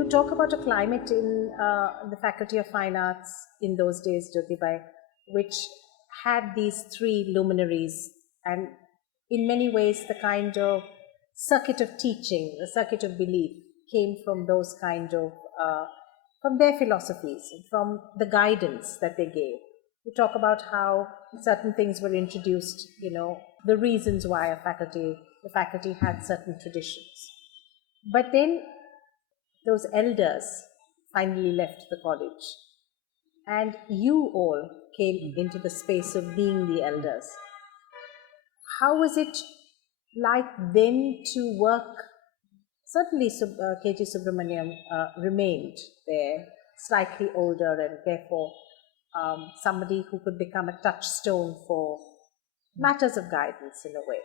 you talk about a climate in the Faculty of Fine Arts in those days, Jyoti Bhatt, which had these three luminaries, and in many ways the kind of circuit of teaching, the circuit of belief came from those kind of, from their philosophies, from the guidance that they gave. You talk about how certain things were introduced, the reasons why the faculty had certain traditions. But then those elders finally left the college, and you all came into the space of being the elders. How was it like then to work? Certainly K.G. Subramaniam remained there, slightly older, and therefore somebody who could become a touchstone for matters of guidance in a way.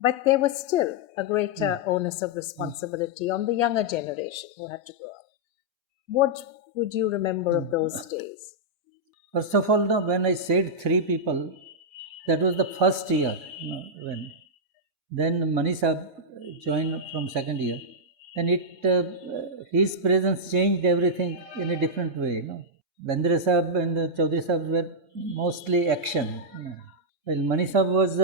But there was still a greater onus of responsibility on the younger generation who had to grow up. What would you remember of those days? First of all, when I said three people, that was the first year. Then Mani Sahib joined from second year, and his presence changed everything in a different way. Bendre Sahib and the Chaudhary Sahib were mostly action. Well, Mani Sahib was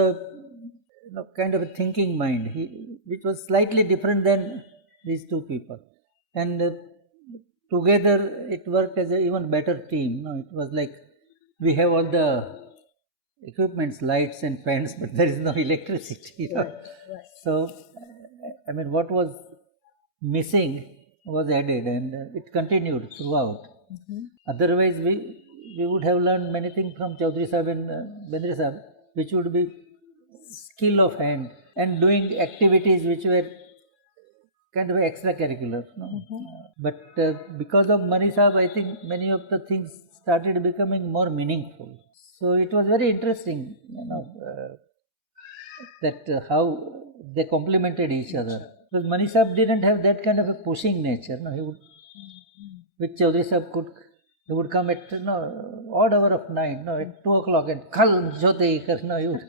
kind of a thinking mind, which was slightly different than these two people, and together it worked as an even better team. It was like we have all the equipments, lights and fans, but there is no electricity. Right. So, what was missing was added, and it continued throughout. Otherwise, we would have learned many things from Chaudhary Sahib and Bendre Sahib, which would be skill of hand and doing activities which were kind of extracurricular. But because of Mani Sahib, I think many of the things started becoming more meaningful. So it was very interesting, that how they complemented each other. Because Mani Sahib didn't have that kind of a pushing nature. He would, with Chaudhary Sahib he would come at odd hour of night, at 2 o'clock, and Kal Jyoti, he would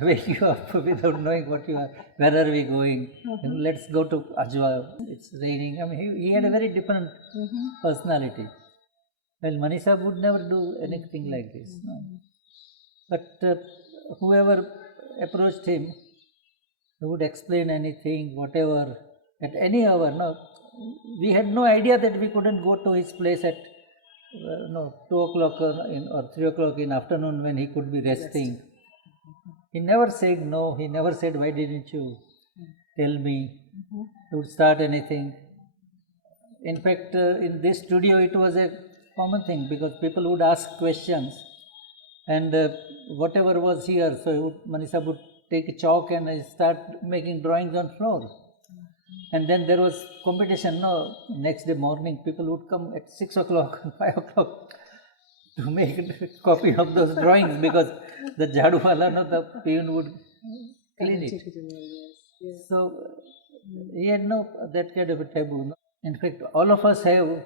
wake you up without knowing where are we going. Let's go to Ajwa, it's raining. He had a very different personality. Well, Mani Sahib would never do anything like this. But whoever approached him, he would explain anything, whatever, at any hour. We had no idea that we couldn't go to his place at 2 o'clock or 3 o'clock in afternoon when he could be resting. He never said no. He never said, why didn't you tell me? He would start anything. In fact, in this studio it was a common thing, because people would ask questions, and whatever was here, so Mani Sahib would take a chalk and start making drawings on floor. And then there was competition. Next day morning, people would come at 6 o'clock and 5 o'clock to make a copy of those drawings, because the jhadu wala, the peon would clean it. So he had that kind of a taboo. In fact, all of us have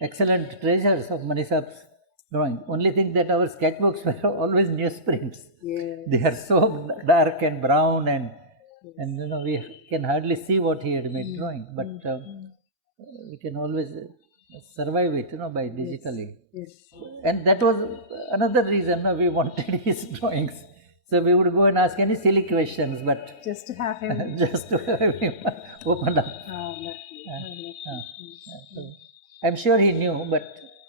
excellent treasures of Mani Sahib's drawing. Only thing that our sketchbooks were always newsprints. They are so dark and brown, and we can hardly see what he had made drawing, but we can always survive it, by digitally. And that was another reason we wanted his drawings. So we would go and ask any silly questions, but just to have him open up. I'm sure he knew, but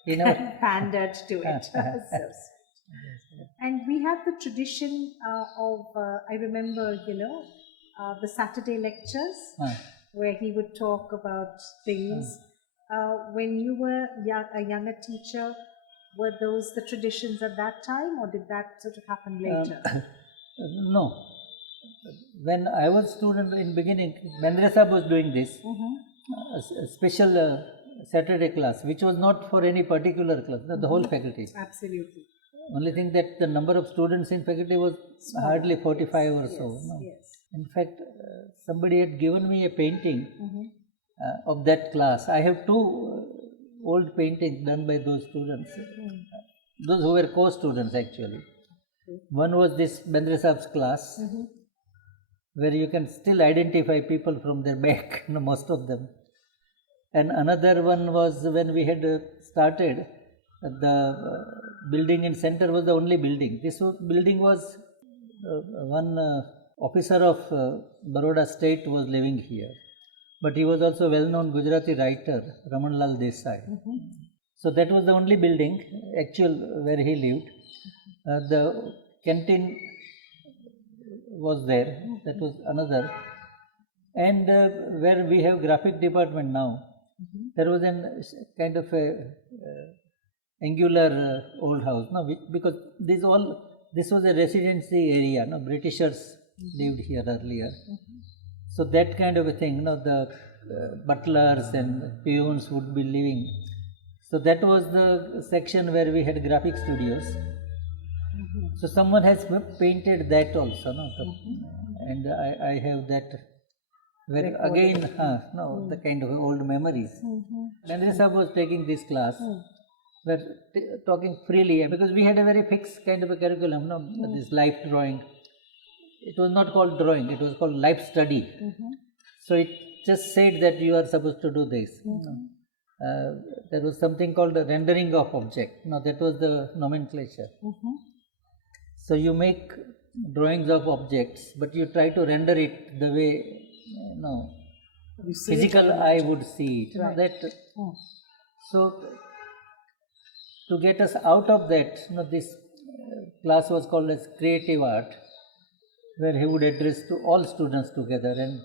he never pandered to it. And we had the tradition of, I remember, the Saturday lectures, where he would talk about things. When you were a younger teacher, were those the traditions at that time, or did that sort of happen later? No. When I was student in beginning, Bendre Sahib was doing this, a special Saturday class, which was not for any particular class, the whole faculty. Absolutely. Only thing that the number of students in faculty was hardly 45 or so. In fact, somebody had given me a painting of that class. I have two old paintings done by those students, those who were co-students actually. One was this Bendre Sahib's class, where you can still identify people from their back, most of them. And another one was when we had started, the building in center was the only building. This building was one officer of Baroda state was living here. But he was also a well-known Gujarati writer, Ramanlal Desai. So that was the only building, actual where he lived. The canteen was there, that was another. And where we have graphic department now, there was an kind of a angular old house, no, because this was a residency area, no, Britishers lived here earlier. So that kind of a thing, the butlers and peons would be living. So that was the section where we had graphic studios. So someone has painted that also, no? And I have that. Where again, the kind of old memories. When Sahab was taking this class, we were talking freely because we had a very fixed kind of a curriculum, this life drawing. It was not called drawing, it was called life study. So it just said that you are supposed to do this. There was something called the rendering of object. No, that was the nomenclature. So you make drawings of objects, but you try to render it the way physical eye would see it. Right. So to get us out of that, this class was called as creative art, where he would address to all students together and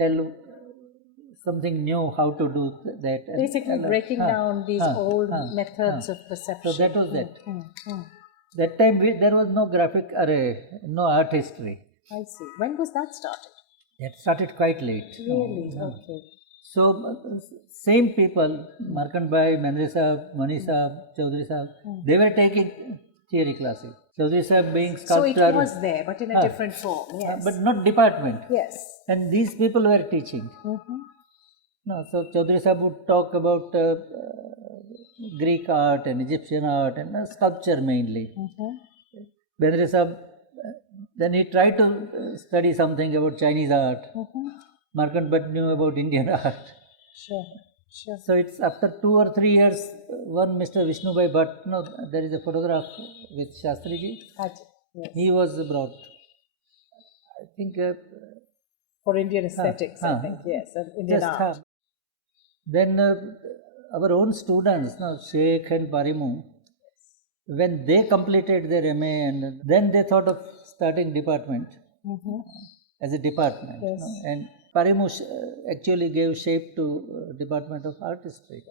tell something new how to do that. Basically breaking down these old methods of perception. So that was that. That time there was no no art history. I see. When was that started? That started quite late. Really? Okay. So same people, Markand Bhai, Mehndri Sahab, Mani Sahab, Chaudhary Sahab, they were taking theory classes. Chaudhary Sahab being sculptor. So it was there, but in a different form. Yes. But not department. Yes. And these people were teaching. No, so Chaudhary Sahab would talk about Greek art and Egyptian art and sculpture mainly. Mehndri Sahab, then he tried to study something about Chinese art. Markand Bhatt knew about Indian art. Sure. So it's after 2 or 3 years, one Mr. Vishnubhai Bhatt, there is a photograph with Shastriji. Yes. He was brought, I think. For Indian aesthetics, I think, yes, and Indian art. Then our own students, Sheikh and Parimu, when they completed their MA, and then they thought of starting department as a department. Yes. And Parimu actually gave shape to Department of Art History.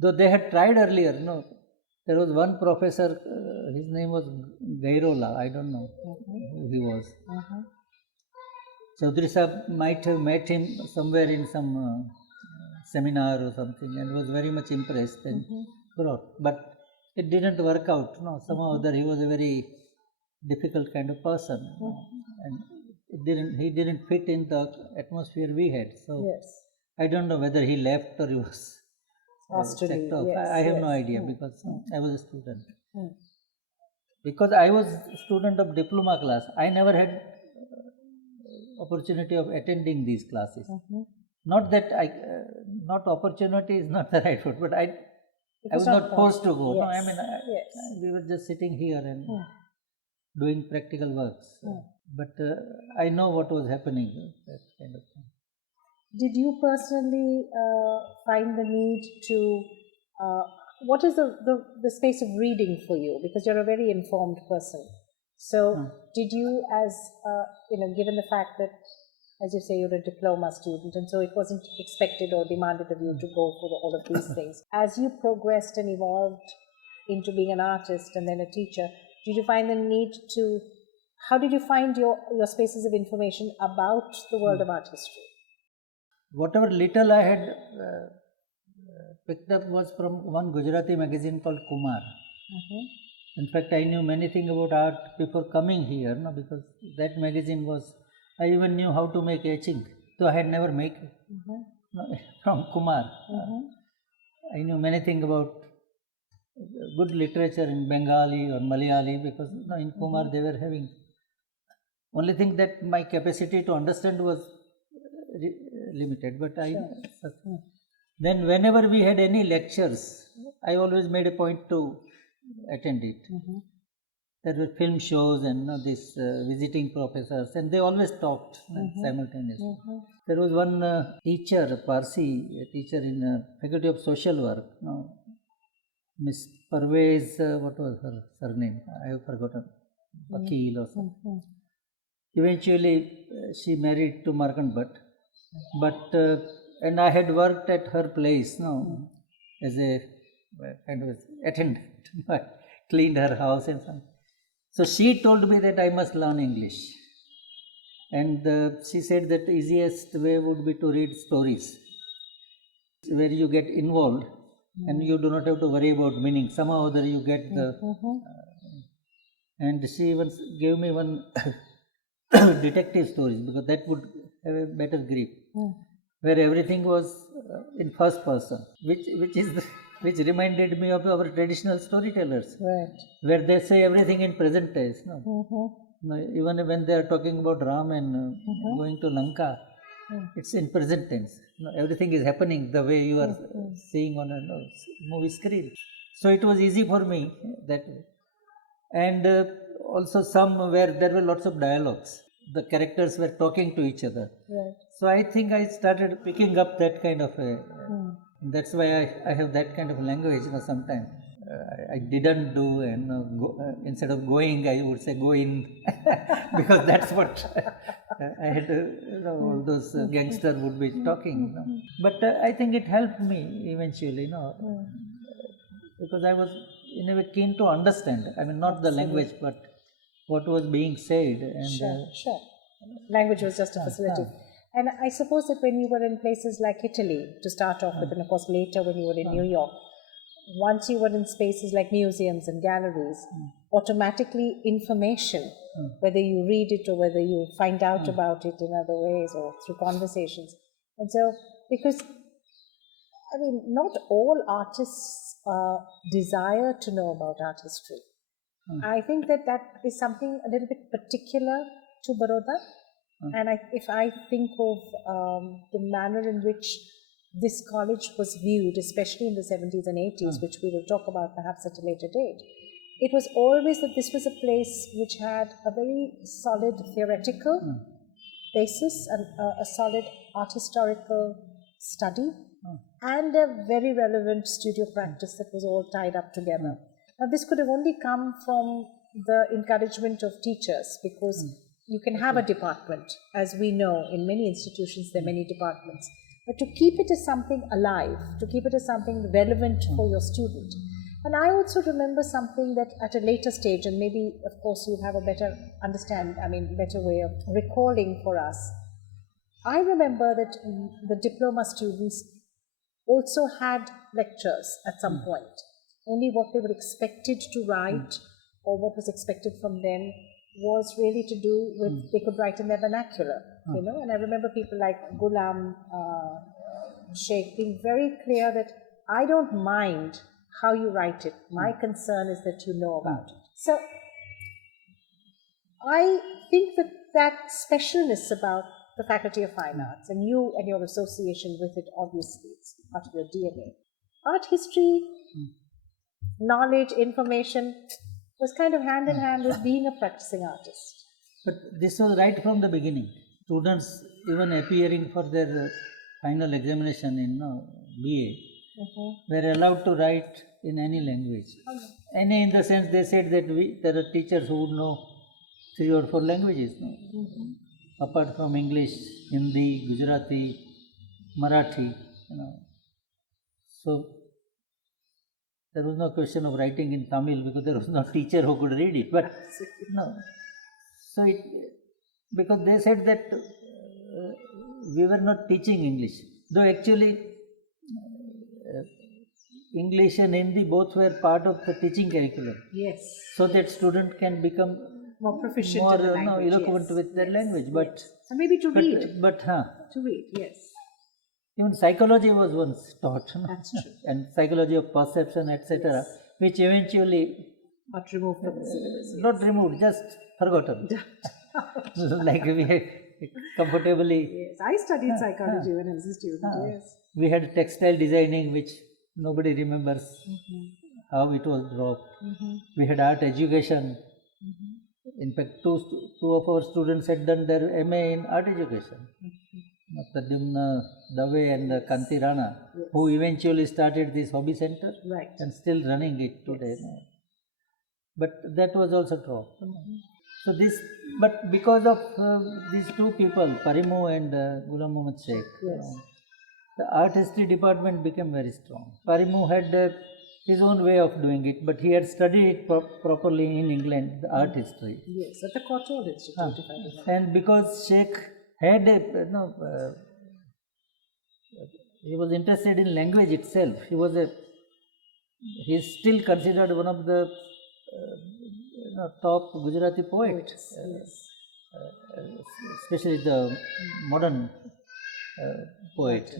Though they had tried earlier, there was one professor, his name was Gairola, I don't know who he was. Chaudhary Sahab might have met him somewhere in some seminar or something and was very much impressed and brought. But it didn't work out. Somehow or other he was a very difficult kind of person. And he didn't fit in the atmosphere we had. So I don't know whether he left or he was checked off. I have no idea because I was a student. Because I was a student of diploma class, I never had opportunity of attending these classes. Not that not opportunity is not the right word, but I was not forced to go. We were just sitting here and doing practical works. But I know what was happening, that kind of thing. Did you personally find the need to, what is the space of reading for you? Because you're a very informed person. So did you, as, given the fact that, as you say, you're a diploma student, and so it wasn't expected or demanded of you to go for all of these things. As you progressed and evolved into being an artist and then a teacher, did you find the need to, how did you find your spaces of information about the world of art history? Whatever little I had picked up was from one Gujarati magazine called Kumar. In fact, I knew many things about art before coming here, because that magazine was, I even knew how to make etching, though I had never made it. From Kumar. I knew many things about good literature in Bengali or Malayali, because in Kumar they were having. Only thing that my capacity to understand was limited. But Sure. then whenever we had any lectures, I always made a point to attend it. There were film shows and these visiting professors, and they always talked simultaneously. There was one teacher, a Parsi teacher in Faculty of Social Work, Miss Parvez, what was her surname? I have forgotten. Vakil or something. Eventually, she married to Markand Bhatt, but and I had worked at her place, as a kind of attendant. I cleaned her house and something. So she told me that I must learn English, and she said that the easiest way would be to read stories, where you get involved and you do not have to worry about meaning. Somehow or other you get the. And she even gave me one detective stories, because that would have a better grip, where everything was in first person, which reminded me of our traditional storytellers, where they say everything in present tense. Even when they are talking about Ram and going to Lanka, it's in present tense. Everything is happening the way you are seeing on a movie screen. So it was easy for me that way. And also some where there were lots of dialogues. The characters were talking to each other. So I think I started picking up that kind of a. That's why I have that kind of language. Sometimes I didn't do, and instead of going, I would say go in, because that's what I had. All those gangsters would be talking. But I think it helped me eventually. Because I was in a way keen to understand. I mean, not the language, but what was being said. And Sure. Language was just a facility. And I suppose that when you were in places like Italy, to start off with, and of course later when you were in New York, once you were in spaces like museums and galleries, automatically information, whether you read it or whether you find out about it in other ways or through conversations. And so, because, I mean, not all artists desire to know about art history. I think that is something a little bit particular to Baroda. And if I think of the manner in which this college was viewed, especially in the 70s and 80s, which we will talk about perhaps at a later date, it was always that this was a place which had a very solid theoretical basis, and a solid art historical study, and a very relevant studio practice that was all tied up together. Now, this could have only come from the encouragement of teachers, because you can have a department, as we know, in many institutions there are many departments, but to keep it as something alive, to keep it as something relevant for your student. And I also remember something that at a later stage, and maybe, of course, you'll have a better better way of recalling for us. I remember that the diploma students also had lectures at some point. Only what they were expected to write, or what was expected from them, was really to do with, they could write in their vernacular, and I remember people like Ghulam Sheikh being very clear that I don't mind how you write it, my concern is that you know about it. So I think that specialness about the Faculty of Fine Arts, and you and your association with it, obviously, it's part of your DNA. Art history, knowledge, information, was kind of hand in hand with being a practicing artist. But this was right from the beginning. Students, even appearing for their final examination in BA, were allowed to write in any language. Any, in the sense they said that there are teachers who would know 3 or 4 languages, apart from English, Hindi, Gujarati, Marathi, So there was no question of writing in Tamil, because there was no teacher who could read it. But so because they said that we were not teaching English, though actually English and Hindi both were part of the teaching curriculum. Yes. So that student can become more proficient in the language, eloquent with their language. But so maybe to read. To read, yes. Even psychology was once taught. That's true. And psychology of perception, etc., which eventually not removed from the syllabus. Not removed, just forgotten. Like comfortably. Yes, I studied psychology when I was a student. Yes. We had textile designing, which nobody remembers how it was dropped. We had art education. In fact, two of our students had done their MA in art education. Pradyumna Dave and Kanti Rana, who eventually started this hobby center and still running it today. No? But that was also dropped. So this, but because of these two people, Parimu and Ghulam Muhammad Sheikh, the art history department became very strong. Parimu had his own way of doing it, but he had studied it properly in England, the art history. Yes, at the Cotswold Institute, if I remember. And because Sheikh had he was interested in language itself. He is still considered one of the top Gujarati poets, especially the modern poet.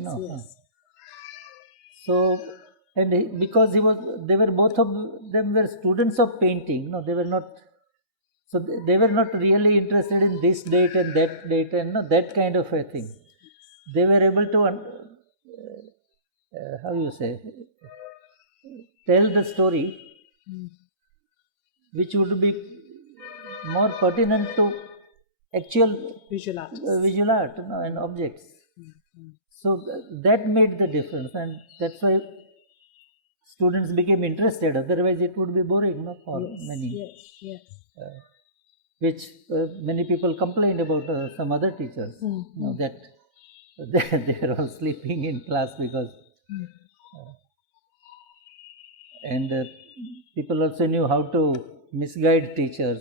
So, and because they were both of them were students of painting. No, they were not. So they were not really interested in this date and that date and that kind of a thing. They were able to, how you say, tell the story which would be more pertinent to actual visual art and objects. So that made the difference, and that's why students became interested. Otherwise, it would be boring for many. Yes. Which many people complained about some other teachers, that they are all sleeping in class because. And people also knew how to misguide teachers,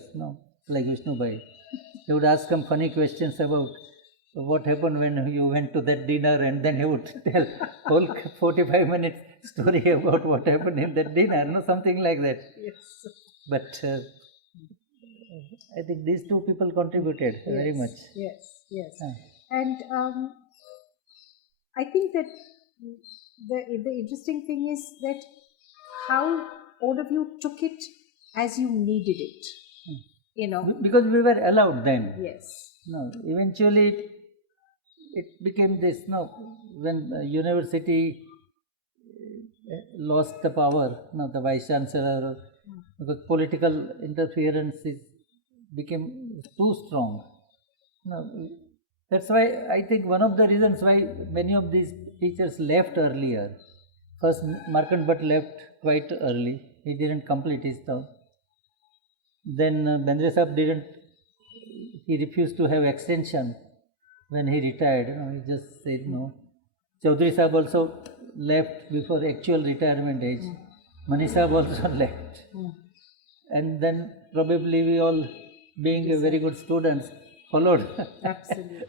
like Vishnubai. They would ask them funny questions about what happened when you went to that dinner, and then he would tell whole 45 minutes story about what happened in that dinner, something like that. Yes. But I think these two people contributed very much. Yes. And I think that the interesting thing is that how all of you took it as you needed it, Because we were allowed then. Yes. Eventually it became this, when university lost the power, the vice chancellor, because political interference became too strong. That's why I think one of the reasons why many of these teachers left earlier. First, Markand Bhatt left quite early. He didn't complete his term. Then Bendre Sahab he refused to have extension when he retired. He just said no. Chaudhary Sahab also left before actual retirement age. Mani Sahab also left. And then probably we all, being very good students, followed. Absolutely.